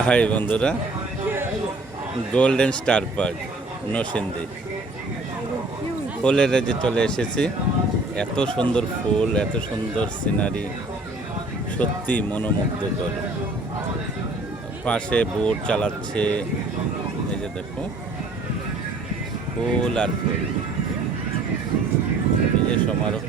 High বন্ধুরা, golden star park Narsingdi ফুলের রাজ্যে চলে এসেছি। এত সুন্দর ফুল, এত সুন্দর সিনারি, সত্যি মনোমুগ্ধকর। পাশে বোট চালাচ্ছে, এই যে দেখো ফুল আর ফুল, এই যে সমারোহ।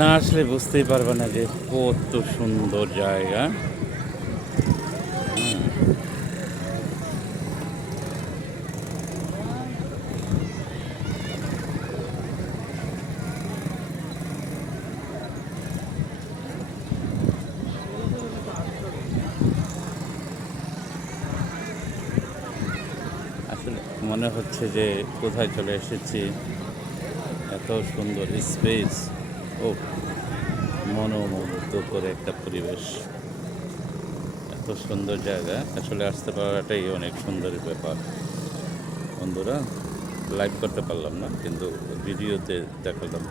না আসলে বুঝতেই পারবে না যে কত সুন্দর জায়গা। আসলে মনে হচ্ছে যে কোথায় চলে এসেছি। এত সুন্দর স্পেস, ও মনোমুগ্ধ করে একটা পরিবেশ, এত সুন্দর জায়গা। আসলে আসতে পারাটাই অনেক সুন্দর ব্যাপার। বন্ধুরা, লাইভ করতে পারলাম না, কিন্তু ভিডিওতে দেখালাম।